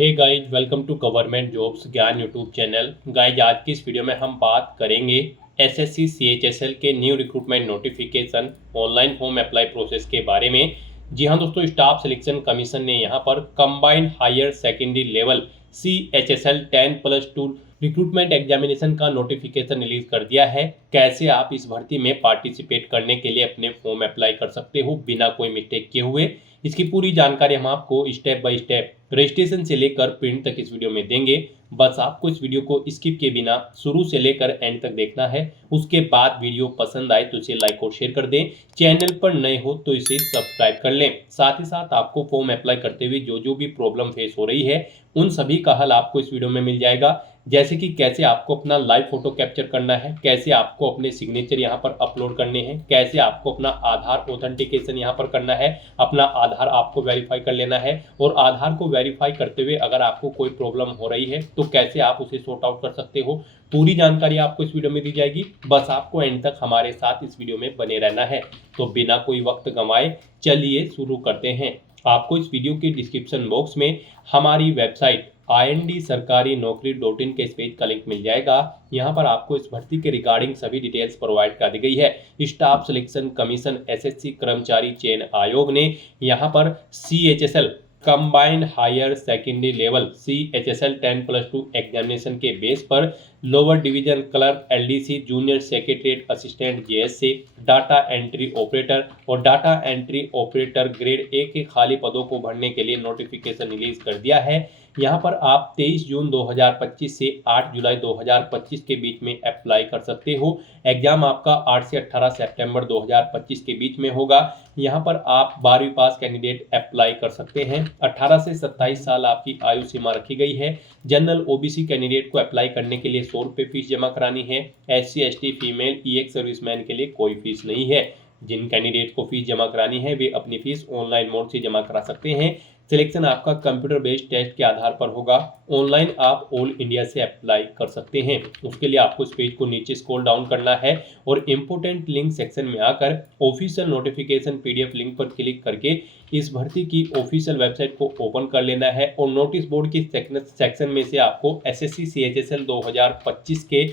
Hey guys, welcome to government jobs Gyan YouTube channel. Guys, आज की इस वीडियो में हम बात करेंगे एसएससी सीएचएसएल के new recruitment notification online form apply process के बारे में। जी हाँ दोस्तों, स्टाफ सिलेक्शन कमीशन ने यहाँ पर combined higher secondary level CHSL 10+2 recruitment examination का नोटिफिकेशन रिलीज कर दिया है। कैसे आप इस भर्ती में पार्टिसिपेट करने के लिए अपने फॉर्म अप्लाई कर सकते हो बिना कोई मिस्टेक किए हुए, इसकी पूरी जानकारी हम आपको स्टेप बाय स्टेप रजिस्ट्रेशन से लेकर प्रिंट तक इस वीडियो में देंगे। बस आपको इस वीडियो को स्किप के बिना शुरू से लेकर एंड तक देखना है। उसके बाद वीडियो पसंद आए तो इसे लाइक और शेयर कर दें। चैनल पर नए हो तो इसे सब्सक्राइब कर लें। साथ ही साथ आपको फॉर्म अप्लाई करते हुए जो भी प्रॉब्लम फेस हो रही है उन सभी का हल आपको इस वीडियो में मिल जाएगा। जैसे कि कैसे आपको अपना लाइव फोटो कैप्चर करना है, कैसे आपको अपने सिग्नेचर यहाँ पर अपलोड करने हैं, कैसे आपको अपना आधार ऑथेंटिकेशन यहाँ पर करना है, अपना आधार आपको वेरीफाई कर लेना है और आधार को वेरीफाई करते हुए अगर आपको कोई प्रॉब्लम हो रही है तो कैसे आप उसे सॉर्ट आउट कर सकते हो। पूरी जानकारी आपको इस वीडियो में दी जाएगी। बस आपको एंड तक हमारे साथ इस वीडियो में बने रहना है। तो बिना कोई वक्त गंवाए चलिए शुरू करते हैं। आपको इस वीडियो के डिस्क्रिप्शन बॉक्स में हमारी वेबसाइट IND-sarkari-naukri.in के इस पेज का लिंक मिल जाएगा। यहाँ पर आपको इस भर्ती के रिगार्डिंग सभी डिटेल्स प्रोवाइड कर दी गई है। स्टाफ सिलेक्शन कमीशन एसएससी कर्मचारी चयन आयोग ने यहाँ पर CHSL combined higher secondary level CHSL 10+2 examination के बेस पर lower division clerk LDC junior secretariat assistant JSC data entry operator और data entry operator grade A के खाली पदों को भरने के लिए नोटिफिकेशन रिलीज कर दिया है। यहाँ पर आप 23 जून 2025 से 8 जुलाई 2025 के बीच में अप्लाई कर सकते हो। एग्जाम आपका 8 से 18 सितंबर 2025 के बीच में होगा। यहाँ पर आप 12वीं पास कैंडिडेट अप्लाई कर सकते हैं। 18 से 27 साल आपकी आयु सीमा रखी गई है। जनरल OBC कैंडिडेट को अप्लाई करने के लिए 100 रुपये फीस जमा करानी है। SC ST female EX serviceman के लिए कोई फीस नहीं है। जिन कैंडिडेट को फीस जमा करानी है वे अपनी फीस ऑनलाइन मोड से जमा करा सकते हैं। सिलेक्शन आपका कंप्यूटर बेस्ड टेस्ट के आधार पर होगा। ऑनलाइन आप ऑल इंडिया से अप्लाई कर सकते हैं। उसके लिए आपको इस पेज को नीचे स्क्रॉल डाउन करना है और इम्पोर्टेंट लिंक सेक्शन में आकर ऑफिशियल नोटिफिकेशन PDF लिंक पर क्लिक करके इस भर्ती की ऑफिशियल वेबसाइट को ओपन कर लेना है और नोटिस बोर्ड के सेक्शन में से आपको SSC CHSL 2025 के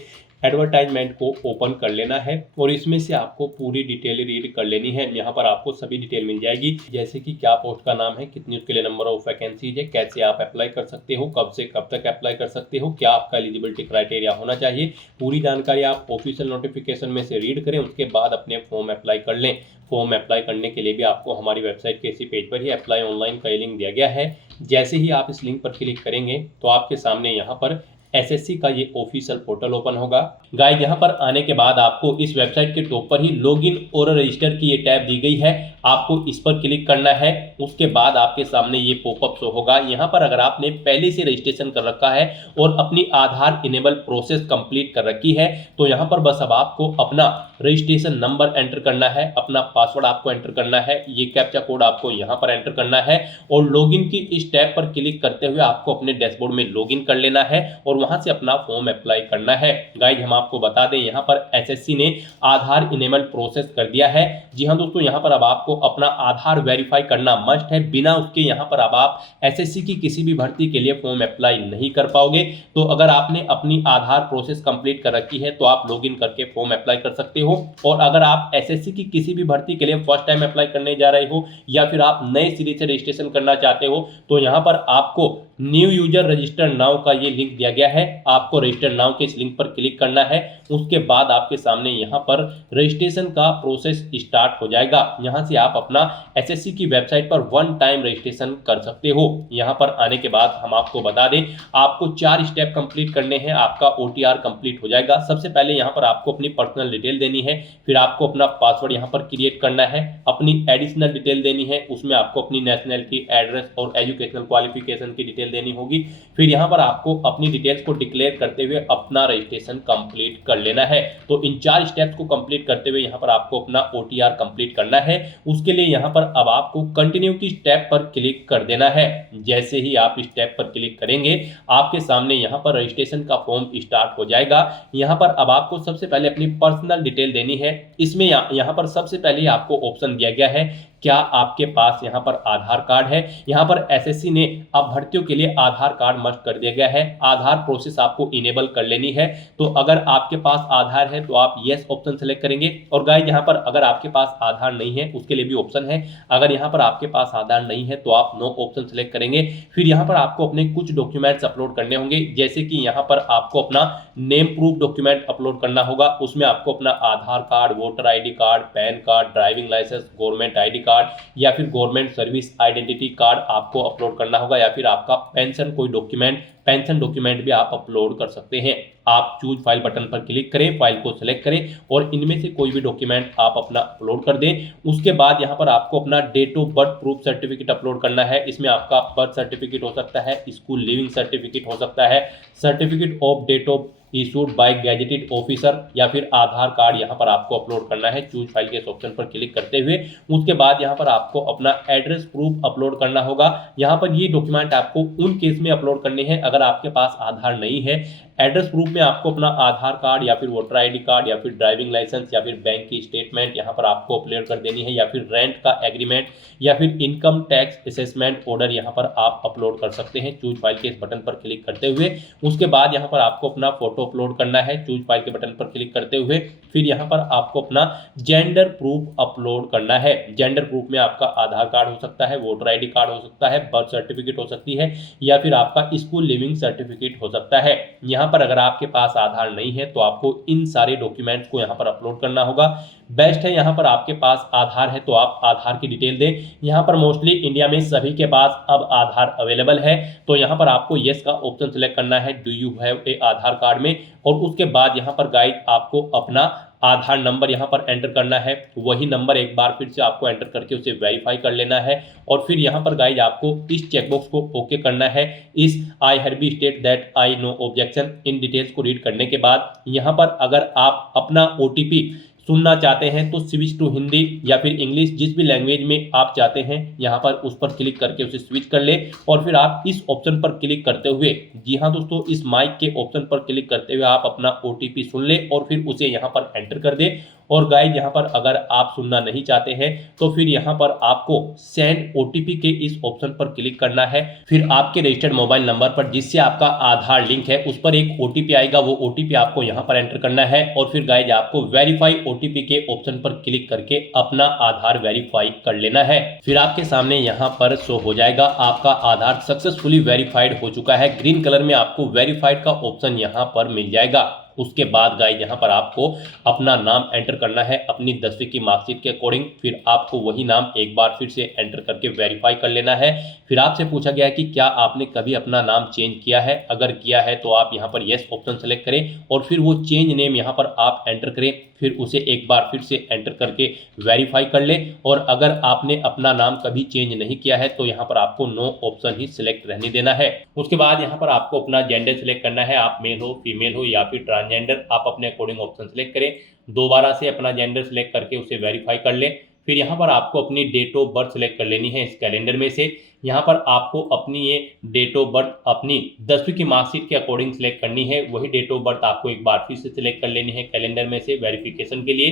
एडवर्टाइजमेंट को ओपन कर लेना है और इसमें से आपको पूरी डिटेल रीड कर लेनी है। यहाँ पर आपको सभी डिटेल मिल जाएगी, जैसे कि क्या पोस्ट का नाम है, कितनी उसके लिए नंबर ऑफ वैकेंसीज है, कैसे आप अप्लाई कर सकते हो, कब से कब तक अप्लाई कर सकते हो, क्या आपका एलिजिबिलिटी क्राइटेरिया होना चाहिए। पूरी जानकारी आप ऑफिशियल नोटिफिकेशन में से रीड करें, उसके बाद अपने फॉर्म अप्लाई कर लें। फॉर्म अप्लाई करने के लिए भी आपको हमारी वेबसाइट के इसी पेज पर ही अप्लाई ऑनलाइन का लिंक दिया गया है। जैसे ही आप इस लिंक पर क्लिक करेंगे तो आपके सामने यहाँ पर SSC का ये ऑफिशियल पोर्टल ओपन होगा। गाइस, यहाँ पर आने के बाद आपको इस वेबसाइट के टॉप पर ही लॉगिन और रजिस्टर की ये टैब दी गई है। आपको इस पर क्लिक करना है। उसके बाद आपके सामने ये पॉपअप शो होगा। यहाँ पर अगर आपने पहले से रजिस्ट्रेशन कर रखा है और अपनी आधार इनेबल प्रोसेस कंप्लीट कर रखी है तो यहाँ पर बस अब आपको अपना रजिस्ट्रेशन नंबर एंटर करना है, अपना पासवर्ड आपको एंटर करना है, ये कैप्चा कोड आपको यहाँ पर एंटर करना है और लॉगिन की इस टैब पर क्लिक करते हुए आपको अपने डैशबोर्ड में लॉगिन कर लेना है और वहां से अपना फॉर्म अप्लाई करना है। गाइस, हम आपको बता दें यहाँ पर SSC ने आधार इनेबल प्रोसेस कर दिया है। जी हाँ दोस्तों, यहाँ पर अब आपको अपना आधार वेरीफाई करना मस्ट है। बिना उसके यहाँ पर अब आप SSC की किसी भी भर्ती के लिए फॉर्म अप्लाई नहीं कर पाओगे। तो अगर आपने अपनी आधार प्रोसेस कंप्लीट कर रखी है तो आप लॉगिन करके फॉर्म अप्लाई कर सकते हो। और अगर आप SSC की किसी भी भर्ती के लिए फर्स्ट टाइम अप्लाई करने जा रहे हो या फिर आप नए सिरे से रजिस्ट्रेशन करना चाहते हो तो यहाँ पर आपको न्यू यूजर रजिस्टर नाउ का ये लिंक दिया गया है। आपको रजिस्टर नाउ के इस लिंक पर क्लिक करना है। उसके बाद आपके सामने यहाँ पर रजिस्ट्रेशन का प्रोसेस स्टार्ट हो जाएगा। यहाँ से आप अपना SSC की वेबसाइट पर वन टाइम रजिस्ट्रेशन कर सकते हो। यहाँ पर आने के बाद हम आपको बता दें, आपको 4 स्टेप कंप्लीट करने हैं, आपका OTR कंप्लीट हो जाएगा। सबसे पहले यहाँ पर आपको अपनी पर्सनल डिटेल देनी है, फिर आपको अपना पासवर्ड यहाँ पर क्रिएट करना है, अपनी एडिशनल डिटेल देनी है, उसमें आपको अपनी नेशनैलिटी, एड्रेस और एजुकेशनल क्वालिफिकेशन की डिटेल देनी होगी। फिर यहाँ पर आपको अपनी डिटेल्स को डिक्लेयर करते हुए अपना रजिस्ट्रेशन कंप्लीट कर लेना है। तो इन 4 स्टेप्स को कंप्लीट करते हुए यहाँ पर आपको अपना OTR कंप्लीट करना है। उसके लिए यहाँ पर अब आपको कंटिन्यू की स्टेप पर क्लिक कर देना है। जैसे ही आप स्टेप पर क्लिक करेंगे आपके सामने यहाँ पर रजिस्ट्रेशन का फॉर्म स्टार्ट हो जाएगा। यहाँ पर अब आपको सबसे पहले अपनी पर्सनल डिटेल देनी है। इसमें यहाँ पर सबसे पहले आपको ऑप्शन दिया गया है क्या आपके पास यहाँ पर आधार कार्ड है। यहाँ पर एसएससी ने अब भर्तियों के लिए आधार कार्ड मस्ट कर दिया गया है। आधार प्रोसेस आपको इनेबल कर लेनी है। तो अगर आपके पास आधार है तो आप यस ऑप्शन सेलेक्ट करेंगे। और गाइस यहाँ पर अगर आपके पास आधार नहीं है उसके लिए भी ऑप्शन है। अगर यहाँ पर आपके पास आधार नहीं है तो आप नो ऑप्शन सेलेक्ट करेंगे। फिर यहाँ पर आपको अपने कुछ डॉक्यूमेंट्स अपलोड करने होंगे, जैसे कि यहाँ पर आपको अपना नेम प्रूफ डॉक्यूमेंट अपलोड करना होगा। उसमें आपको अपना Aadhaar card, voter ID card, PAN card, driving licence, government ID card या फिर गवर्नमेंट सर्विस आइडेंटिटी कार्ड आपको अपलोड करना होगा, या फिर आपका पेंशन कोई डॉक्यूमेंट, पेंशन डॉक्यूमेंट भी आप अपलोड कर सकते हैं। आप चूज फाइल बटन पर क्लिक करें, फाइल को सिलेक्ट करें और इनमें से कोई भी डॉक्यूमेंट आप अपना अपलोड कर दें। उसके बाद यहाँ पर आपको अपना date of birth proof certificate upload करना है। इसमें आपका बर्थ सर्टिफिकेट हो सकता है, स्कूल लिविंग सर्टिफिकेट हो सकता है, certificate of date of issued by gazetted officer या फिर आधार कार्ड यहाँ पर आपको अपलोड करना है चूज फाइल के ऑप्शन पर क्लिक करते हुए। उसके बाद यहाँ पर आपको अपना एड्रेस प्रूफ अपलोड करना होगा। यहाँ पर ये डॉक्यूमेंट आपको उन केस में अपलोड करने हैं अगर आपके पास आधार नहीं है। एड्रेस प्रूफ में आपको अपना आधार कार्ड या फिर वोटर आईडी कार्ड या फिर ड्राइविंग लाइसेंस या फिर बैंक की स्टेटमेंट यहाँ पर आपको अपलोड कर देनी है, या फिर रेंट का एग्रीमेंट या फिर इनकम टैक्स असेसमेंट ऑर्डर यहाँ पर आप अपलोड कर सकते हैं चूज फाइल के इस बटन पर क्लिक करते हुए। उसके बाद यहाँ पर आपको अपना फोटो अपलोड करना है चूज फाइल के बटन पर क्लिक करते हुए। फिर यहाँ पर आपको अपना जेंडर प्रूफ अपलोड करना है। जेंडर प्रूफ में आपका आधार कार्ड हो सकता है, वोटर आईडी कार्ड हो सकता है, बर्थ सर्टिफिकेट हो सकती है या फिर आपका स्कूल लिविंग सर्टिफिकेट हो सकता है। यहाँ पर अगर आपके पास आधार नहीं है तो आपको इन सारे डॉक्यूमेंट्स को यहाँ पर अपलोड करना होगा। बेस्ट है यहाँ पर आपके पास आधार है तो आप आधार की डिटेल दें। यहाँ पर मोस्टली इंडिया में सभी के पास अब आधार अवेलेबल है, तो यहाँ पर आपको यस का ऑप्शन सेलेक्ट करना है do you have a Aadhaar card में। और उसके बाद यहाँ पर गाइड आपको अपना आधार नंबर यहाँ पर एंटर करना है। वही नंबर एक बार फिर से आपको एंटर करके उसे वेरीफाई कर लेना है। और फिर यहाँ पर गाइज आपको इस चेकबॉक्स को ओके करना है। इस I have state that I know objection in details को रीड करने के बाद यहाँ पर अगर आप अपना ओटीपी सुनना चाहते हैं तो स्विच टू हिंदी या फिर इंग्लिश, जिस भी लैंग्वेज में आप चाहते हैं यहाँ पर उस पर क्लिक करके उसे स्विच कर ले। और फिर आप इस ऑप्शन पर क्लिक करते हुए, जी हाँ दोस्तों, इस माइक के ऑप्शन पर क्लिक करते हुए आप अपना ओटीपी सुन ले और फिर उसे यहाँ पर एंटर कर दे। और गाइज यहाँ पर अगर आप सुनना नहीं चाहते हैं तो फिर यहाँ पर आपको सेंड ओटीपी के इस ऑप्शन पर क्लिक करना है। फिर आपके रजिस्टर्ड मोबाइल नंबर पर जिससे आपका आधार लिंक है उस पर एक ओटीपी आएगा, वो ओटीपी आपको यहाँ पर एंटर करना है। और फिर गाइज आपको वेरीफाई ओटीपी के ऑप्शन पर क्लिक करके अपना आधार वेरीफाई कर लेना है। फिर आपके सामने यहाँ पर शो हो जाएगा आपका आधार सक्सेसफुली वेरीफाइड हो चुका है। ग्रीन कलर में आपको वेरीफाइड का ऑप्शन यहाँ पर मिल जाएगा। उसके बाद गाइज यहाँ पर आपको अपना नाम एंटर करना है अपनी 10वीं की मार्कशीट के अकॉर्डिंग। फिर आपको वही नाम एक बार फिर से एंटर करके वेरीफाई कर लेना है। फिर आपसे पूछा गया है कि क्या आपने कभी अपना नाम चेंज किया है। अगर किया है तो आप यहाँ पर यस ऑप्शन सेलेक्ट करें और फिर वो चेंज नेम यहाँ पर आप एंटर करें। फिर उसे एक बार फिर से एंटर करके वेरीफाई कर ले। और अगर आपने अपना नाम कभी चेंज नहीं किया है तो यहाँ पर आपको नो ऑप्शन ही सिलेक्ट रहने देना है। उसके बाद यहाँ पर आपको अपना जेंडर सिलेक्ट करना है, आप मेल हो, फीमेल हो या फिर ट्रांसजेंडर, आप अपने अकॉर्डिंग ऑप्शन सेलेक्ट करें। दोबारा से अपना जेंडर सेलेक्ट करके उसे वेरीफाई कर लें। फिर यहाँ पर आपको अपनी डेट ऑफ बर्थ सेलेक्ट कर लेनी है इस कैलेंडर में से। यहाँ पर आपको अपनी ये डेट ऑफ बर्थ अपनी 10वीं की मार्कशीट के अकॉर्डिंग सेलेक्ट करनी है। वही डेट ऑफ बर्थ आपको एक बार फिर से सिलेक्ट कर लेनी है कैलेंडर में से वेरिफिकेशन के लिए।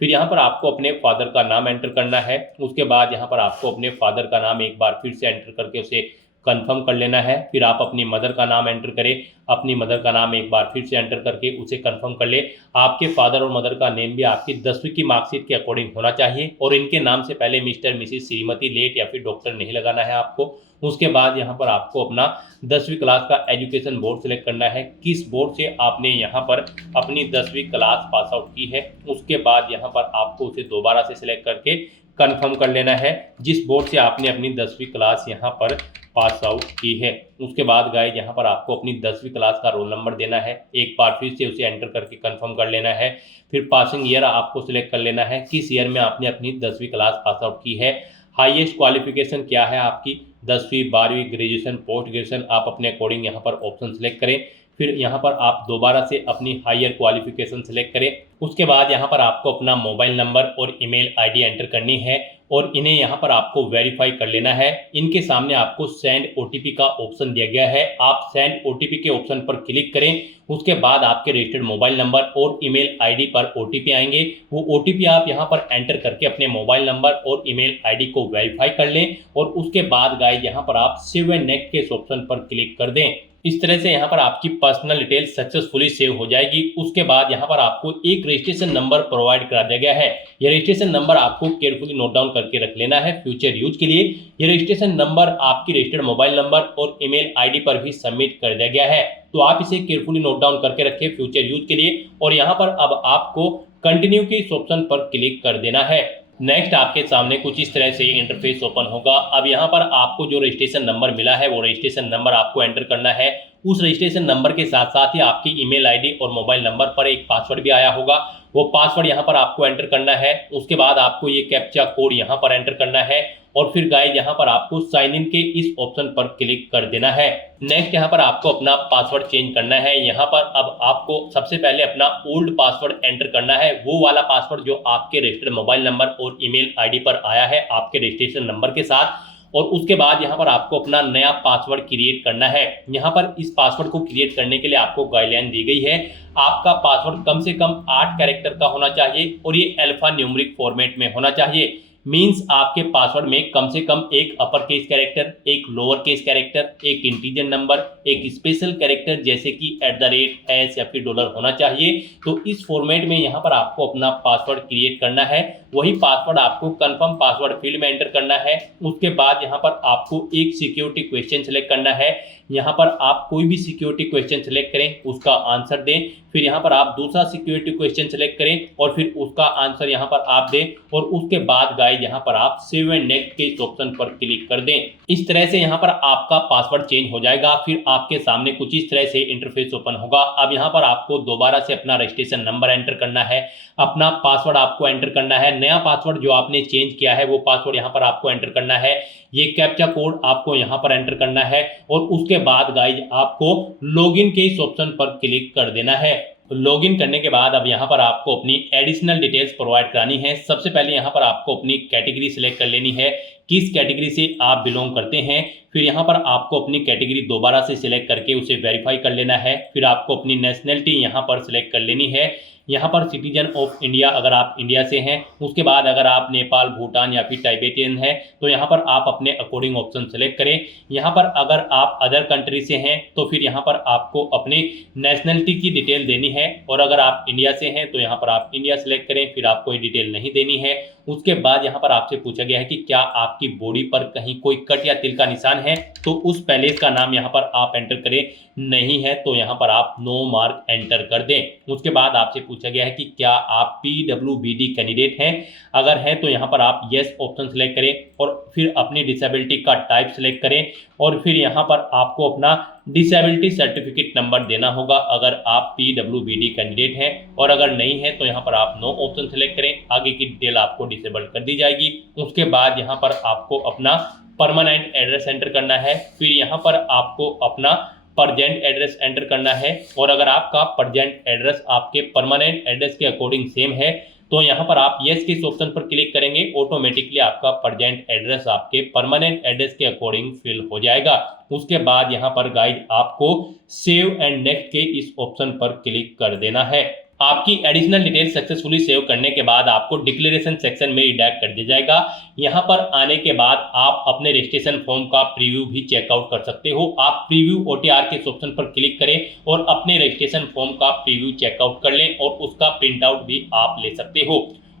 फिर यहाँ पर आपको अपने फादर का नाम एंटर करना है। उसके बाद यहाँ पर आपको अपने फादर का नाम एक बार फिर से एंटर करके उसे कंफर्म कर लेना है। फिर आप अपनी मदर का नाम एंटर करें, अपनी मदर का नाम एक बार फिर से एंटर करके उसे कंफर्म कर ले। आपके फादर और मदर का नेम भी आपकी 10वीं की मार्कशीट के अकॉर्डिंग होना चाहिए और इनके नाम से पहले मिस्टर, मिसिस, श्रीमती, लेट या फिर डॉक्टर नहीं लगाना है आपको। उसके बाद यहाँ पर आपको अपना 10वीं क्लास का एजुकेशन बोर्ड सेलेक्ट करना है, किस बोर्ड से आपने यहाँ पर अपनी 10वीं क्लास पास आउट की है। उसके बाद यहाँ पर आपको उसे दोबारा से सिलेक्ट करके कंफर्म कर लेना है जिस बोर्ड से आपने अपनी 10वीं क्लास यहाँ पर पास आउट की है। उसके बाद गाइज यहाँ पर आपको अपनी 10वीं क्लास का रोल नंबर देना है, एक बार फिर से उसे एंटर करके कंफर्म कर लेना है। फिर पासिंग ईयर आपको सिलेक्ट कर लेना है, किस ईयर में आपने अपनी 10वीं क्लास पास आउट की है। हाईएस्ट क्वालिफिकेशन क्या है आपकी, 10वीं, 12वीं, ग्रेजुएशन, पोस्ट ग्रेजुएशन, आप अपने अकॉर्डिंग यहाँ पर ऑप्शन सेलेक्ट करें। फिर यहाँ पर आप दोबारा से अपनी हायर क्वालिफिकेशन सेलेक्ट करें। उसके बाद यहाँ पर आपको अपना मोबाइल नंबर और ईमेल आईडी एंटर करनी है और इन्हें यहाँ पर आपको वेरीफाई कर लेना है। इनके सामने आपको सेंड ओटीपी का ऑप्शन दिया गया है, आप सेंड ओटीपी के ऑप्शन पर क्लिक करें। उसके बाद आपके रजिस्टर्ड मोबाइल नंबर और ईमेल आईडी पर ओटीपी आएंगे। वो ओटीपी आप यहाँ पर एंटर करके अपने मोबाइल नंबर और ईमेल आईडी को वेरीफाई कर लें और उसके बाद गाइस यहाँ पर आप सेव एंड नेक्स्ट के इस ऑप्शन पर क्लिक कर दें। इस तरह से यहाँ पर आपकी पर्सनल डिटेल सक्सेसफुली सेव हो जाएगी। उसके बाद यहाँ पर आपको एक रजिस्ट्रेशन नंबर प्रोवाइड करा दिया गया है। ये रजिस्ट्रेशन नंबर आपको केयरफुली नोट डाउन करके रख लेना है फ्यूचर यूज के लिए। ये रजिस्ट्रेशन नंबर आपकी रजिस्टर्ड मोबाइल नंबर और ईमेल आईडी पर भी सबमिट कर दिया गया है, तो आप इसे केयरफुली नोट डाउन करके रखें फ्यूचर यूज के लिए। और यहाँ पर अब आपको कंटिन्यू के इस ऑप्शन पर क्लिक कर देना है। नेक्स्ट आपके सामने कुछ इस तरह से इंटरफेस ओपन होगा। अब यहाँ पर आपको जो रजिस्ट्रेशन नंबर मिला है वो रजिस्ट्रेशन नंबर आपको एंटर करना है। उस रजिस्ट्रेशन नंबर के साथ साथ ही आपकी ईमेल आईडी और मोबाइल नंबर पर एक पासवर्ड भी आया होगा, वो पासवर्ड यहाँ पर आपको एंटर करना है। उसके बाद आपको ये कैप्चा कोड यहाँ पर एंटर करना है और फिर गाइस यहाँ पर आपको साइन इन के इस ऑप्शन पर क्लिक कर देना है। नेक्स्ट यहाँ पर आपको अपना पासवर्ड चेंज करना है। यहाँ पर अब आपको सबसे पहले अपना ओल्ड पासवर्ड एंटर करना है, वो वाला पासवर्ड जो आपके रजिस्टर्ड मोबाइल नंबर और ईमेल आईडी पर आया है आपके रजिस्ट्रेशन नंबर के साथ। और उसके बाद यहाँ पर आपको अपना नया पासवर्ड क्रिएट करना है। यहाँ पर इस पासवर्ड को क्रिएट करने के लिए आपको गाइडलाइन दी गई है। आपका पासवर्ड कम से कम 8 कैरेक्टर का होना चाहिए और ये अल्फा न्यूमेरिक फॉर्मेट में होना चाहिए। मींस आपके पासवर्ड में कम से कम एक अपर केस कैरेक्टर, एक लोअर केस कैरेक्टर, एक इंटीजर नंबर, एक स्पेशल कैरेक्टर जैसे कि @ या फिर डॉलर होना चाहिए। तो इस फॉर्मेट में यहाँ पर आपको अपना पासवर्ड क्रिएट करना है। वही पासवर्ड आपको कंफर्म पासवर्ड फील्ड में एंटर करना है। उसके बाद यहाँ पर आपको एक सिक्योरिटी क्वेश्चन सेलेक्ट करना है। यहाँ पर आप कोई भी सिक्योरिटी क्वेश्चन सेलेक्ट करें, उसका आंसर दें। फिर यहाँ पर आप दूसरा सिक्योरिटी क्वेश्चन सेलेक्ट करें और फिर उसका आंसर यहाँ पर आप दें और उसके बाद गाइस यहाँ पर आप सेव एंड नेक्स्ट के इस ऑप्शन पर क्लिक कर दें। इस तरह से यहाँ पर आपका पासवर्ड चेंज हो जाएगा। फिर आपके सामने कुछ इस तरह से इंटरफेस ओपन होगा। अब यहाँ पर आपको दोबारा से अपना रजिस्ट्रेशन नंबर एंटर करना है, अपना पासवर्ड आपको एंटर करना है। नया पासवर्ड जो आपने चेंज किया है वो पासवर्ड यहाँ पर आपको एंटर करना है। ये कैप्चा कोड आपको यहाँ पर एंटर करना है और उसके बाद गाइज आपको लॉगिन के इस ऑप्शन पर क्लिक कर देना है। लॉगिन करने के बाद अब यहाँ पर आपको अपनी एडिशनल डिटेल्स प्रोवाइड करानी है। सबसे पहले यहाँ पर आपको अपनी कैटेगरी सिलेक्ट कर लेनी है, किस कैटेगरी से आप बिलोंग करते हैं। फिर यहाँ पर आपको अपनी कैटेगरी दोबारा से सिलेक्ट करके उसे वेरीफाई कर लेना है। फिर आपको अपनी नेशनलिटी यहाँ पर सिलेक्ट कर लेनी है। यहाँ पर सिटीजन ऑफ इंडिया अगर आप इंडिया से हैं। उसके बाद अगर आप नेपाल, भूटान या फिर टाइबेटियन हैं तो यहाँ पर आप अपने अकॉर्डिंग ऑप्शन सेलेक्ट करें। यहाँ पर अगर आप अदर कंट्री से हैं तो फिर यहाँ पर आपको अपने नेशनलिटी की डिटेल देनी है और अगर आप इंडिया से हैं तो यहाँ पर आप इंडिया सेलेक्ट करें, फिर आप कोई डिटेल नहीं देनी है। उसके बाद यहाँ पर आपसे पूछा गया है कि क्या आपकी बॉडी पर कहीं कोई कट या तिल का निशान है, तो उस पैलेस का नाम यहाँ पर आप एंटर करें। नहीं है तो यहाँ पर आप नो मार्क एंटर कर दें। उसके बाद आपसे पूछा गया है कि क्या आप PWBD कैंडिडेट हैं, अगर हैं तो यहाँ पर आप यस ऑप्शन सेलेक्ट करें और फिर अपनी डिसेबिलिटी का टाइप सेलेक्ट करें और फिर यहाँ पर आपको अपना डिसेबिलिटी सर्टिफिकेट नंबर देना होगा अगर आप PWBD कैंडिडेट हैं। और अगर नहीं है तो यहाँ पर आप नो ऑप्शन सेलेक्ट करें, आगे की डिटेल आपको डिसेबल कर दी जाएगी। उसके बाद यहाँ पर आपको अपना परमानेंट एड्रेस एंटर करना है। फिर यहाँ पर आपको अपना परजेंट एड्रेस एंटर करना है और अगर आपका परजेंट एड्रेस आपके परमानेंट एड्रेस के अकॉर्डिंग सेम है तो यहाँ पर आप यस के इस ऑप्शन पर क्लिक करेंगे, ऑटोमेटिकली आपका परजेंट एड्रेस आपके परमानेंट एड्रेस के अकॉर्डिंग फिल हो जाएगा। उसके बाद यहाँ पर गाइड आपको सेव एंड नेक्स्ट के इस ऑप्शन पर क्लिक कर देना है। आपकी एडिशनल डिटेल सक्सेसफुली सेव करने के बाद आपको डिक्लेरेशन सेक्शन में रिडायरेक्ट कर दिया जाएगा। यहाँ पर आने के बाद आप अपने रजिस्ट्रेशन फॉर्म का प्रीव्यू भी चेकआउट कर सकते हो। आप प्रीव्यू OTR के ऑप्शन पर क्लिक करें और अपने रजिस्ट्रेशन फॉर्म का प्रीव्यू चेकआउट कर लें और उसका प्रिंट आउट भी आप ले सकते हो।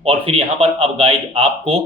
और फिर यहाँ पर अब गाइड आपको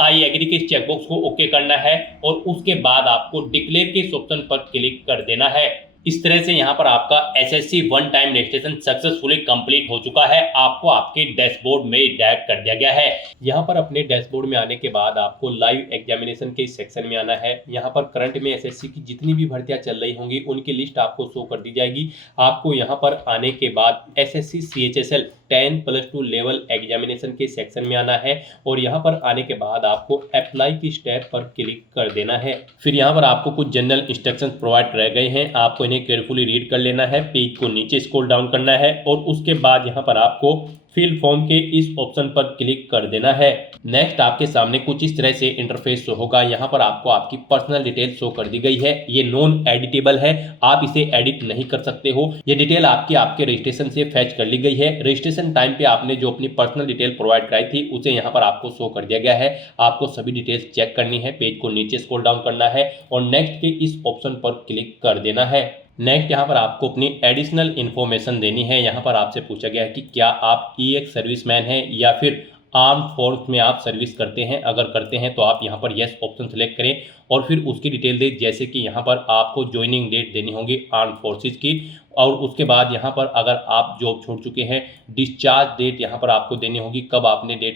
आई एग्री के चेकबॉक्स को ओके करना है और उसके बाद आपको डिक्लेयर के ऑप्शन पर क्लिक कर देना है। इस तरह से यहाँ पर आपका SSC one time registration successfully complete हो चुका है। आपको आपके डैशबोर्ड में डायरेक्ट कर दिया गया है। यहाँ पर अपने डैशबोर्ड में आने के बाद आपको लाइव एग्जामिनेशन के सेक्शन में आना है। यहाँ पर करंट में SSC की जितनी भी भर्तियां चल रही होंगी उनकी लिस्ट आपको शो कर दी जाएगी। आपको यहाँ पर आने के बाद SSC CHSL 10+2 लेवल एग्जामिनेशन के सेक्शन में आना है और यहाँ पर आने के बाद आपको अप्लाई की स्टेप पर क्लिक कर देना है। फिर यहाँ पर आपको कुछ जनरल इंस्ट्रक्शंस प्रोवाइड रह गए हैं, आपको इन्हें केयरफुली रीड कर लेना है। पेज को नीचे स्क्रॉल डाउन करना है और उसके बाद यहाँ पर आपको फिल फॉर्म के इस ऑप्शन पर क्लिक कर देना है। नेक्स्ट आपके सामने कुछ इस तरह से इंटरफेस शो होगा। यहाँ पर आपको आपकी पर्सनल डिटेल शो कर दी गई है। ये नॉन एडिटेबल है, आप इसे एडिट नहीं कर सकते हो। ये डिटेल आपके रजिस्ट्रेशन से फैच कर ली गई है। रजिस्ट्रेशन टाइम पे आपने जो अपनी पर्सनल डिटेल प्रोवाइड कराई थी उसे यहाँ पर आपको शो कर दिया गया है। आपको सभी डिटेल्स चेक करनी है। पेज को नीचे स्क्रॉल डाउन करना है और नेक्स्ट के इस ऑप्शन पर क्लिक कर देना है। नेक्स्ट यहाँ पर आपको अपनी एडिशनल इन्फॉर्मेशन देनी है। यहाँ पर आपसे पूछा गया है कि क्या आप एक्स सर्विसमैन हैं या फिर आर्म फोर्स में आप सर्विस करते हैं। अगर करते हैं तो आप यहाँ पर यस ऑप्शन सेलेक्ट करें और फिर उसकी डिटेल दें, जैसे कि यहाँ पर आपको ज्वाइनिंग डेट देनी होगी आर्म फोर्सेज की और उसके बाद यहाँ पर अगर आप जॉब छोड़ चुके हैं डिस्चार्ज डेट यहाँ पर आपको देनी होगी, कब आपने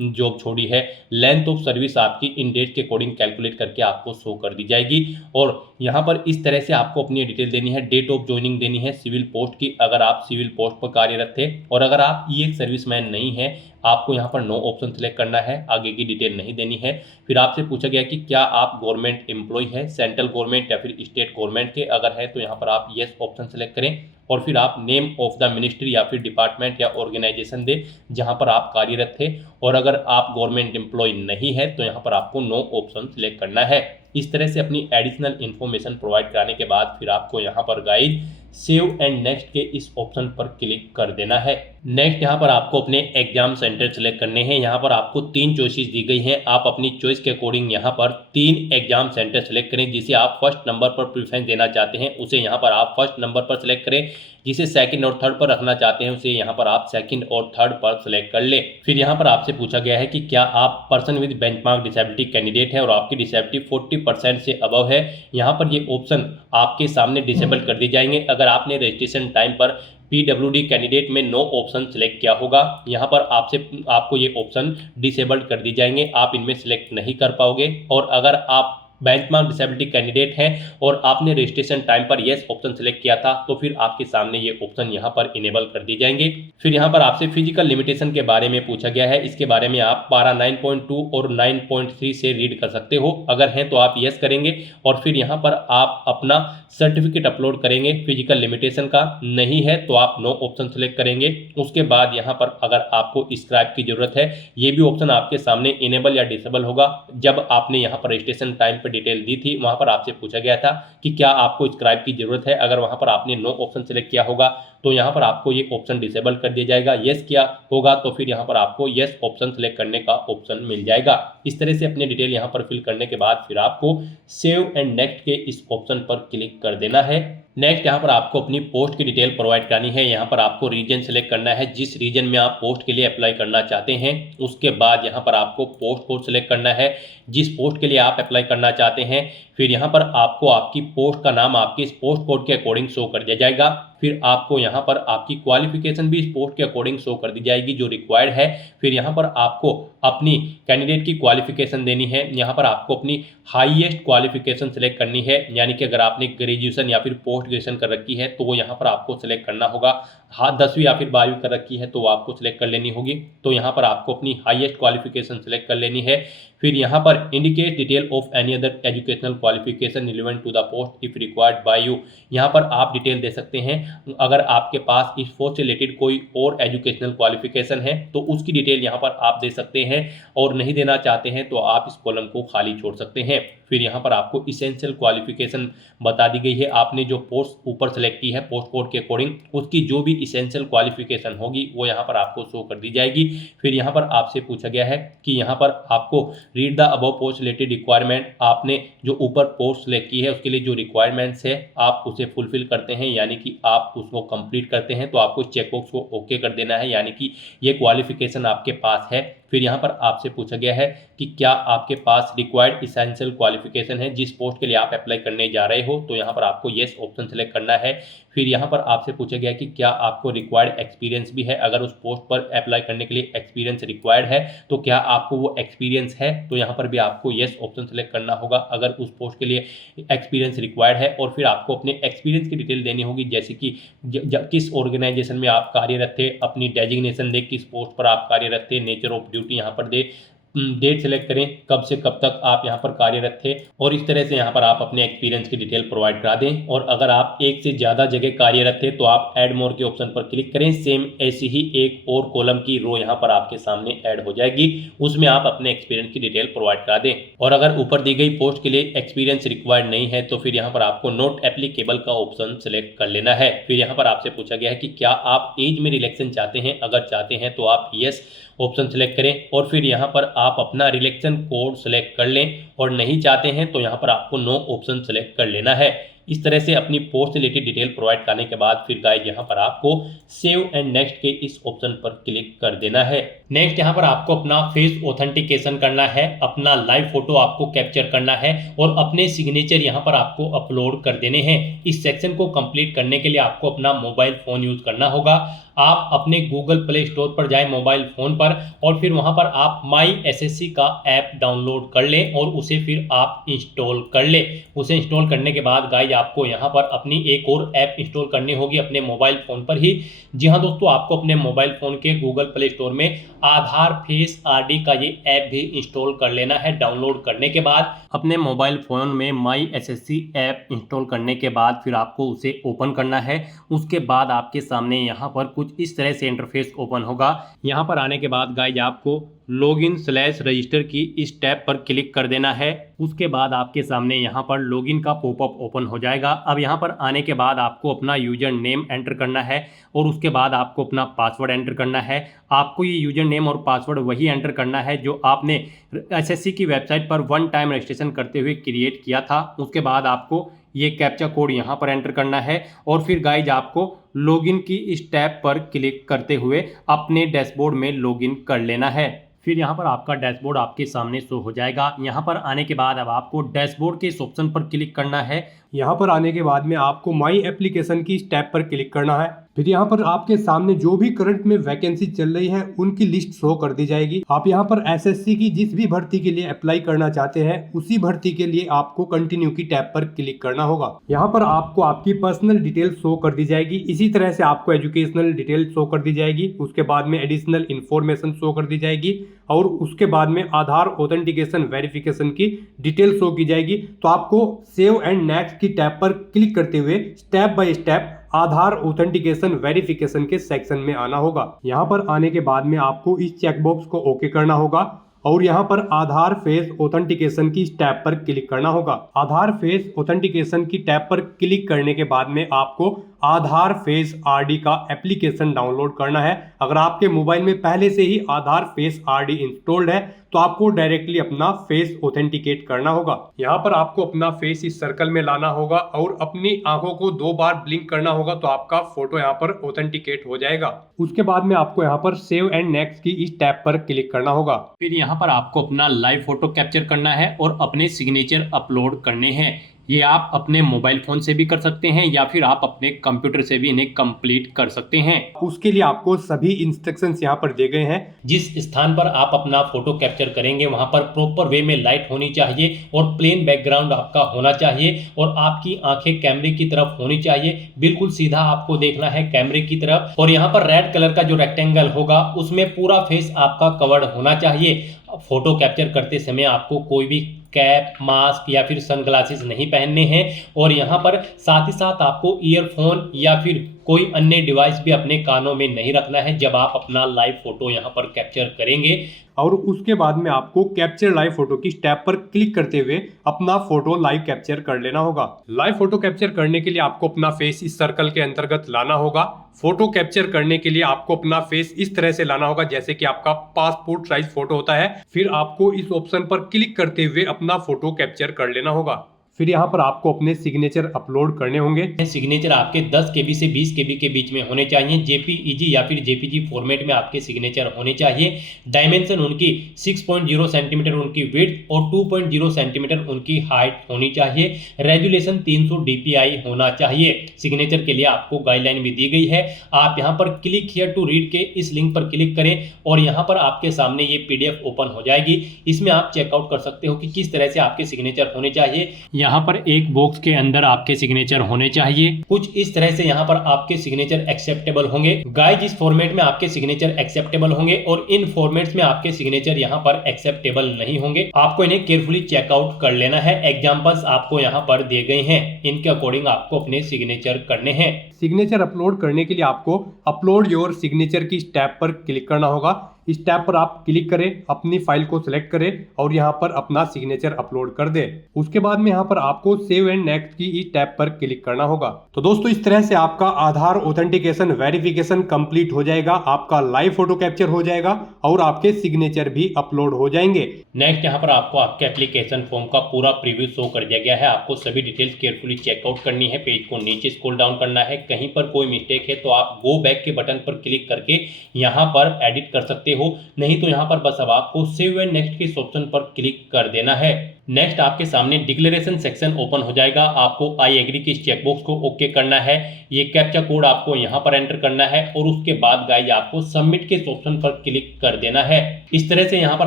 जॉब छोड़ी है। लेंथ ऑफ सर्विस आपकी इन डेट के अकॉर्डिंग कैलकुलेट करके आपको शो कर दी जाएगी और यहाँ पर इस तरह से आपको अपनी डिटेल देनी है। डेट ऑफ ज्वाइनिंग देनी है सिविल पोस्ट की, अगर आप सिविल पोस्ट पर कार्यरत थे, और अगर आप एक सर्विसमैन नहीं है आपको यहाँ पर नो ऑप्शन सेलेक्ट करना है, आगे की डिटेल नहीं देनी है। फिर आपसे पूछा गया कि क्या आप गवर्नमेंट एम्प्लॉय है, सेंट्रल गवर्नमेंट या फिर स्टेट गवर्नमेंट के, अगर है तो यहाँ पर आप यस ऑप्शन सेलेक्ट करें और फिर आप नेम ऑफ द मिनिस्ट्री या फिर डिपार्टमेंट या ऑर्गेनाइजेशन दे जहां पर आप कार्यरत थे, और अगर आप गवर्नमेंट एम्प्लॉय नहीं है तो यहाँ पर आपको नो ऑप्शन सेलेक्ट करना है। इस तरह से अपनी एडिशनल इन्फॉर्मेशन प्रोवाइड कराने के बाद फिर आपको यहाँ पर गाइड सेव एंड नेक्स्ट के इस ऑप्शन पर क्लिक कर देना है। नेक्स्ट यहाँ पर आपको अपने एग्जाम सेंटर सेलेक्ट करने हैं। यहाँ पर आपको 3 चॉइसेस दी गई हैं, आप अपनी चॉइस के अकॉर्डिंग यहाँ पर 3 एग्जाम सेंटर सेलेक्ट करें। जिसे आप फर्स्ट नंबर पर प्रेफरेंस देना चाहते हैं उसे यहाँ पर आप फर्स्ट नंबर पर सेलेक्ट करें, जिसे सेकंड और थर्ड पर रखना चाहते हैं उसे यहाँ पर आप सेकंड और थर्ड पर सेलेक्ट कर ले। फिर यहाँ पर आपसे पूछा गया है कि क्या आप person with benchmark disability candidate है और आपकी डिसेबिलिटी 40% से अबव है। यहाँ पर ये ऑप्शन आपके सामने डिसेबल कर दी जाएंगे। अगर आपने रजिस्ट्रेशन टाइम पर PWD कैंडिडेट में नो ऑप्शन सेलेक्ट किया होगा, यहाँ पर आपको ये ऑप्शन डिसेबल्ड कर दी जाएंगे, आप इनमें सेलेक्ट नहीं कर पाओगे। और अगर आप बेंचमार्क डिसेबिलिटी कैंडिडेट है और आपने रजिस्ट्रेशन टाइम पर यस ऑप्शन सेलेक्ट किया था तो फिर आपके सामने ये ऑप्शन यहाँ पर इनेबल कर दी जाएंगे। फिर यहाँ पर आपसे फिजिकल लिमिटेशन के बारे में पूछा गया है, इसके बारे में आप पारा 9.2 और 9.3 से रीड कर सकते हो। अगर हैं तो आप यस करेंगे और फिर यहाँ पर आप अपना सर्टिफिकेट अपलोड करेंगे फिजिकल लिमिटेशन का, नहीं है तो आप नो ऑप्शन सेलेक्ट करेंगे। उसके बाद यहाँ पर अगर आपको स्क्राइब की जरूरत है, ये भी ऑप्शन आपके सामने इनेबल या डिसेबल होगा। जब आपने यहाँ पर रजिस्ट्रेशन टाइम डिटेल दी थी वहां पर आपसे पूछा गया था कि क्या आपको स्क्राइब की जरूरत है, अगर वहां पर आपने नो ऑप्शन सेलेक्ट किया होगा तो यहां पर आपको ये ऑप्शन डिसेबल कर दिया जाएगा। यस किया होगा तो फिर यहां पर आपको यस ऑप्शन सेलेक्ट करने का ऑप्शन मिल जाएगा। इस तरह से अपनी डिटेल यहां पर फिल करने के बाद फिर आपको सेव एंड नेक्स्ट के इस ऑप्शन पर क्लिक कर देना है। नेक्स्ट यहाँ पर आपको अपनी पोस्ट की डिटेल प्रोवाइड करनी है। यहाँ पर आपको रीजन सेलेक्ट करना है, जिस रीजन में आप पोस्ट के लिए अप्लाई करना चाहते हैं। उसके बाद यहाँ पर आपको पोस्ट कोड सेलेक्ट करना है, जिस पोस्ट के लिए आप अप्लाई करना चाहते हैं। फिर यहाँ पर आपको आपकी पोस्ट का नाम आपके इस पोस्ट कोड के अकॉर्डिंग शो कर दिया जाएगा। फिर आपको यहाँ पर आपकी क्वालिफिकेशन भी इस पोस्ट के अकॉर्डिंग शो कर दी जाएगी जो रिक्वायर्ड है। फिर यहाँ पर आपको अपनी कैंडिडेट की क्वालिफिकेशन देनी है। यहाँ पर आपको अपनी हाईएस्ट क्वालिफिकेशन सेलेक्ट करनी है, यानी कि अगर आपने ग्रेजुएशन या फिर पोस्ट ग्रेजुएशन कर रखी है तो वो यहाँ पर आपको सेलेक्ट करना होगा। हाँ 10वीं या फिर 12वीं कर रखी है तो वो आपको सेलेक्ट कर लेनी होगी, तो यहाँ पर आपको अपनी हाईएस्ट क्वालिफिकेशन सेलेक्ट कर लेनी है। फिर यहाँ पर indicate detail of any other educational qualification relevant to the post if required by you. यहाँ पर आप डिटेल दे सकते हैं, अगर आपके पास इस पोस्ट से रिलेटेड कोई और एजुकेशनल क्वालिफिकेशन है तो उसकी डिटेल यहाँ पर आप दे सकते हैं, और नहीं देना चाहते हैं तो आप इस कॉलम को खाली छोड़ सकते हैं। फिर यहाँ पर आपको इसेंशियल क्वालिफिकेशन बता दी गई है, आपने जो पोस्ट ऊपर सेलेक्ट की है पोस्ट कोड के अकॉर्डिंग उसकी जो भी इसेंशियल क्वालिफिकेशन होगी वो यहाँ पर आपको शो कर दी जाएगी। फिर यहाँ पर आपसे पूछा गया है कि यहाँ पर आपको read the above post related requirement, आपने जो ऊपर पोस्ट सेलेक्ट की है उसके लिए जो रिक्वायरमेंट्स है आप उसे फुलफिल करते हैं, यानी कि आप उसको कंप्लीट करते हैं तो आपको चेकबॉक्स को ओके कर देना है, यानी कि ये क्वालिफिकेशन आपके पास है फिर यहाँ पर आपसे पूछा गया है कि क्या आपके पास रिक्वायर्ड इसेंशियल क्वालिफिकेशन है जिस पोस्ट के लिए आप अप्लाई करने जा रहे हो, तो यहाँ पर आपको येस ऑप्शन सेलेक्ट करना है। फिर यहाँ पर आपसे पूछा गया कि क्या आपको रिक्वायर्ड एक्सपीरियंस भी है, अगर उस पोस्ट पर अप्लाई करने के लिए एक्सपीरियंस रिक्वायर्ड है तो क्या आपको वो एक्सपीरियंस है, तो यहाँ पर भी आपको येस ऑप्शन सेलेक्ट करना होगा अगर उस पोस्ट के लिए एक्सपीरियंस रिक्वायर्ड है। और फिर आपको अपने एक्सपीरियंस की डिटेल देनी होगी, जैसे कि किस ऑर्गेनाइजेशन में आप कार्यरत थे, अपनी डेजिग्नेशन दे, किस पोस्ट पर आप कार्यरत थे, नेचर ऑफ ड्यूटी यहाँ पर दे, डेट सेलेक्ट करें कब से कब तक आप यहाँ पर कार्यरत थे, और इस तरह से यहाँ पर आप अपने एक्सपीरियंस की डिटेल प्रोवाइड करा दें। और अगर आप एक से ज़्यादा जगह कार्यरत थे तो आप ऐड मोर के ऑप्शन पर क्लिक करें। सेम ऐसी ही एक और कॉलम की रो यहाँ पर आपके सामने ऐड हो जाएगी, उसमें आप अपने एक्सपीरियंस की डिटेल प्रोवाइड करा दें। और अगर ऊपर दी गई पोस्ट के लिए एक्सपीरियंस रिक्वायर्ड नहीं है तो फिर यहाँ पर आपको नॉट एप्लीकेबल का ऑप्शन सेलेक्ट कर लेना है। फिर यहाँ पर आपसे पूछा गया है कि क्या आप एज में रिलैक्सेशन चाहते हैं, अगर चाहते हैं तो आप यस ऑप्शन सेलेक्ट करें और फिर यहाँ पर आप अपना रिलेक्शन कोड सेलेक्ट कर लें, और नहीं चाहते हैं तो यहाँ पर आपको नो ऑप्शन सेलेक्ट कर लेना है। इस तरह से अपनी पोस्ट से रिलेटेड डिटेल प्रोवाइड करने के बाद फिर गाइस यहाँ पर आपको सेव एंड नेक्स्ट के इस ऑप्शन पर क्लिक कर देना है। नेक्स्ट यहाँ पर आपको अपना फेस ऑथेंटिकेशन करना है, अपना लाइव फोटो आपको कैप्चर करना है और अपने सिग्नेचर यहाँ पर आपको अपलोड कर देने हैं। इस सेक्शन को कंप्लीट करने के लिए आपको अपना मोबाइल फोन यूज करना होगा। आप अपने गूगल प्ले स्टोर पर जाएं मोबाइल फ़ोन पर और फिर वहां पर आप माई एसएससी का ऐप डाउनलोड कर लें और उसे फिर आप इंस्टॉल कर लें। उसे इंस्टॉल करने के बाद गाइस आपको यहां पर अपनी एक और ऐप इंस्टॉल करनी होगी अपने मोबाइल फ़ोन पर ही। जी हाँ दोस्तों, आपको अपने मोबाइल फ़ोन के गूगल प्ले स्टोर में आधार फेस आरडी का ये ऐप भी इंस्टॉल कर लेना है। डाउनलोड करने के बाद अपने मोबाइल फ़ोन में माई एसएससी ऐप इंस्टॉल करने के बाद फिर आपको उसे ओपन करना है। उसके बाद आपके सामने यहाँ पर कुछ इस तरह से इंटरफेस ओपन होगा। यहाँ पर आने के बाद गाइस आपको लॉगिन/रजिस्टर की इस टैब पर क्लिक कर देना है। उसके बाद आपके सामने यहाँ पर लॉगिन का पॉपअप ओपन हो जाएगा। अब यहाँ पर आने के बाद आपको अपना यूजर नेम एंटर करना है और उसके बाद आपको अपना पासवर्ड एंटर करना है। आपको ये यूजर नेम और पासवर्ड वही एंटर करना है जो आपने एसएससी की वेबसाइट पर वन टाइम रजिस्ट्रेशन करते हुए क्रिएट किया था। उसके बाद आपको ये कैप्चा कोड यहाँ पर एंटर करना है और फिर गाइज आपको लॉगिन की इस टैब पर क्लिक करते हुए अपने डैशबोर्ड में लॉगिन कर लेना है। फिर यहाँ पर आपका डैशबोर्ड आपके सामने शो हो जाएगा। यहाँ पर आने के बाद अब आपको डैशबोर्ड के इस ऑप्शन पर क्लिक करना है। यहाँ पर आने के बाद में आपको माई एप्लीकेशन की इस टैब पर क्लिक करना है। फिर यहाँ पर आपके सामने जो भी करंट में वैकेंसी चल रही है उनकी लिस्ट शो कर दी जाएगी। आप यहाँ पर एसएससी की जिस भी भर्ती के लिए अप्लाई करना चाहते हैं उसी भर्ती के लिए आपको कंटिन्यू की टैब पर क्लिक करना होगा। यहाँ पर आपको आपकी पर्सनल डिटेल शो कर दी जाएगी। इसी तरह से आपको एजुकेशनल डिटेल शो कर दी जाएगी। उसके बाद में एडिशनल इंफॉर्मेशन शो कर दी जाएगी और उसके बाद में आधार ऑथेंटिकेशन वेरिफिकेशन की डिटेल शो की जाएगी। तो आपको सेव एंड नेक्स्ट की टैब पर क्लिक करते हुए step by step Aadhaar authentication verification के सेक्शन में आना होगा। यहाँ पर आने के बाद में आपको इस चेकबॉक्स को ओके करना होगा और यहाँ पर आधार फेस ऑथेंटिकेशन की टैब पर क्लिक करना होगा। आधार फेस ऑथेंटिकेशन की टैब पर क्लिक करने के बाद में आपको आधार फेस आरडी का एप्लीकेशन डाउनलोड करना है। अगर आपके मोबाइल में पहले से ही आधार फेस आरडी इंस्टॉल्ड है तो आपको डायरेक्टली अपना फेस ऑथेंटिकेट करना होगा। यहाँ पर आपको अपना फेस इस सर्कल में लाना होगा और अपनी आंखों को 2 बार ब्लिंक करना होगा तो आपका फोटो यहाँ पर ऑथेंटिकेट हो जाएगा। उसके बाद में आपको यहाँ पर सेव एंड नेक्स्ट की इस टैब पर क्लिक करना होगा। फिर यहाँ पर आपको अपना लाइव फोटो कैप्चर करना है और अपने सिग्नेचर अपलोड करने हैं। ये आप अपने मोबाइल फोन से भी कर सकते हैं या फिर आप अपने कंप्यूटर से भी इन्हें कंप्लीट कर सकते हैं। उसके लिए आपको सभी इंस्ट्रक्शंस यहाँ पर दिए गए हैं। जिस स्थान पर आप अपना फोटो कैप्चर करेंगे वहां पर प्रॉपर वे में लाइट होनी चाहिए और प्लेन बैकग्राउंड आपका होना चाहिए और आपकी आंखें कैमरे की तरफ होनी चाहिए। बिल्कुल सीधा आपको देखना है कैमरे की तरफ और यहाँ पर रेड कलर का जो रेक्टेंगल होगा उसमें पूरा फेस आपका कवर्ड होना चाहिए। फोटो कैप्चर करते समय आपको कोई भी कैप, मास्क या फिर सनग्लासेस नहीं पहनने हैं और यहाँ पर साथ ही साथ आपको ईयरफोन या फिर कोई अन्य डिवाइस भी अपने कानों में नहीं रखना है जब आप अपना लाइव फोटो यहाँ पर कैप्चर करेंगे। और उसके बाद में आपको कैप्चर लाइव फोटो की टैब पर क्लिक करते हुए अपना फोटो लाइव कैप्चर कर लेना होगा। लाइव फोटो कैप्चर करने के लिए आपको अपना फेस इस सर्कल के अंतर्गत लाना होगा। फोटो कैप्चर करने के लिए आपको अपना फेस इस तरह से लाना होगा जैसे कि आपका पासपोर्ट साइज फोटो होता है। फिर आपको इस ऑप्शन पर क्लिक करते हुए अपना फोटो कैप्चर कर लेना होगा। फिर यहाँ पर आपको अपने सिग्नेचर अपलोड करने होंगे। सिग्नेचर आपके 10 KB से 20 KB के बीच में होने चाहिए। JPEG या फिर JPG फॉर्मेट में आपके सिग्नेचर होने चाहिए। डायमेंशन उनकी 6.0 सेंटीमीटर उनकी विड्थ और 2.0 सेंटीमीटर उनकी हाइट होनी चाहिए। रेजुलेशन 300 DPI होना चाहिए। सिग्नेचर के लिए आपको गाइडलाइन भी दी गई है। आप यहाँ पर क्लिक हियर टू रीड के इस लिंक पर क्लिक करें और यहाँ पर आपके सामने ये PDF ओपन हो जाएगी। इसमें आप चेकआउट कर सकते हो कि किस तरह से आपके सिग्नेचर होने चाहिए। यहाँ पर एक बॉक्स के अंदर आपके सिग्नेचर होने चाहिए। कुछ इस तरह से यहाँ पर आपके सिग्नेचर एक्सेप्टेबल होंगे। गाइस, इस फॉर्मेट में आपके सिग्नेचर एक्सेप्टेबल होंगे और इन फॉर्मेट्स में आपके सिग्नेचर यहाँ पर एक्सेप्टेबल नहीं होंगे। आपको इन्हें केयरफुली चेकआउट कर लेना है। एग्जांपल्स आपको यहाँ पर दिए गए हैं, इनके अकॉर्डिंग आपको अपने सिग्नेचर करने हैं। सिग्नेचर अपलोड करने के लिए आपको अपलोड योर सिग्नेचर की टैब पर क्लिक करना होगा। इस टैब पर आप क्लिक करें, अपनी फाइल को सिलेक्ट करें और यहाँ पर अपना सिग्नेचर अपलोड कर दें। उसके बाद में यहाँ पर आपको सेव एंड नेक्स्ट की इस टैब पर क्लिक करना होगा। तो दोस्तों, इस तरह से आपका आधार ऑथेंटिकेशन वेरिफिकेशन कंप्लीट हो जाएगा, आपका लाइव फोटो कैप्चर हो जाएगा और आपके सिग्नेचर भी अपलोड हो जाएंगे। नेक्स्ट यहाँ पर आपको आपके एप्लीकेशन फॉर्म का पूरा प्रीव्यू शो कर दिया गया है। आपको सभी डिटेल्स केयरफुली चेकआउट करनी है। पेज को नीचे स्क्रॉल डाउन करना है। कहीं पर कोई मिस्टेक है तो आप गो बैक के बटन पर क्लिक करके यहाँ पर एडिट कर सकते हो, नहीं तो यहाँ पर बस अब आपको सेव एंड नेक्स्ट के इस ऑप्शन पर क्लिक कर देना है। नेक्स्ट आपके सामने डिक्लेरेशन सेक्शन ओपन हो जाएगा। आपको आई एग्री की इस चेकबॉक्स को ओके करना है। ये कैप्चा कोड आपको यहाँ पर एंटर करना है और उसके बाद गाइस आपको सबमिट के इस ऑप्शन पर क्लिक कर देना है। इस तरह से यहाँ पर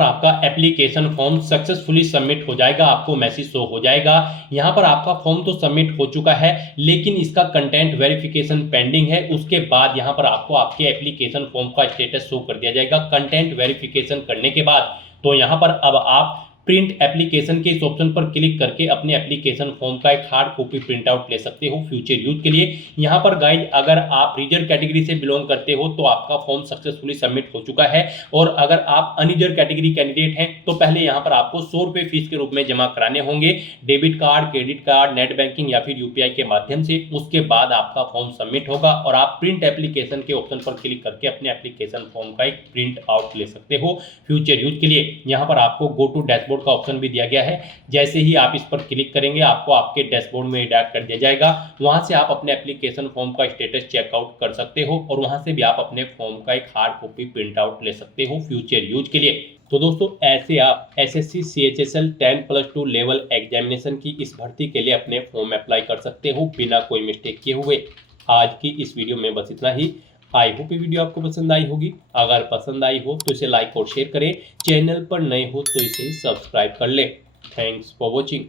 आपका एप्लीकेशन फॉर्म सक्सेसफुली सबमिट हो जाएगा। आपको मैसेज शो हो जाएगा। यहाँ पर आपका फॉर्म तो सबमिट हो चुका है, लेकिन इसका कंटेंट वेरिफिकेशन पेंडिंग है। उसके बाद यहाँ पर आपको आपके एप्लीकेशन फॉर्म का स्टेटस शो कर दिया जाएगा। कंटेंट वेरिफिकेशन करने के बाद तो यहाँ पर अब आप प्रिंट एप्लीकेशन के इस ऑप्शन पर क्लिक करके अपने एप्लीकेशन फॉर्म का एक हार्ड कॉपी प्रिंट आउट ले सकते हो फ्यूचर यूज के लिए। यहाँ पर गाइज, अगर आप रिजर्व कैटेगरी से बिलोंग करते हो तो आपका फॉर्म सक्सेसफुली सबमिट हो चुका है, और अगर आप अनरिजर्व कैटेगरी कैंडिडेट हैं तो पहले यहाँ पर आपको 100 रुपये फीस के रूप में जमा कराने होंगे, debit card, credit card, net banking या फिर UPI के माध्यम से। उसके बाद आपका फॉर्म सबमिट होगा और आप प्रिंट एप्लीकेशन के ऑप्शन पर क्लिक करके अपने एप्लीकेशन फॉर्म का एक प्रिंट आउट ले सकते हो फ्यूचर यूज के लिए। यहाँ पर आपको गो टू डैशबोर्ड का ऑप्शन भी दिया गया है। जैसे ही आप इस पर क्लिक करेंगे आपको आपके डैशबोर्ड में रिडायरेक्ट कर दिया जाएगा। वहां से आप अपने एप्लीकेशन फॉर्म का स्टेटस चेकआउट कर सकते हो और वहां से भी आप अपने फॉर्म का एक हार्ड कॉपी प्रिंट आउट ले सकते हो फ्यूचर यूज के लिए। तो दोस्तों, ऐसे आप SSC CHSL 10+2 लेवल एग्जामिनेशन की इस भर्ती के लिए अपने फॉर्म अप्लाई कर सकते हो बिना कोई मिस्टेक किए हुए। आज की इस वीडियो में बस इतना ही। आई होप ये वीडियो आपको पसंद आई होगी। अगर पसंद आई हो तो इसे लाइक और शेयर करें। चैनल पर नए हो तो इसे सब्सक्राइब कर ले। Thanks for watching.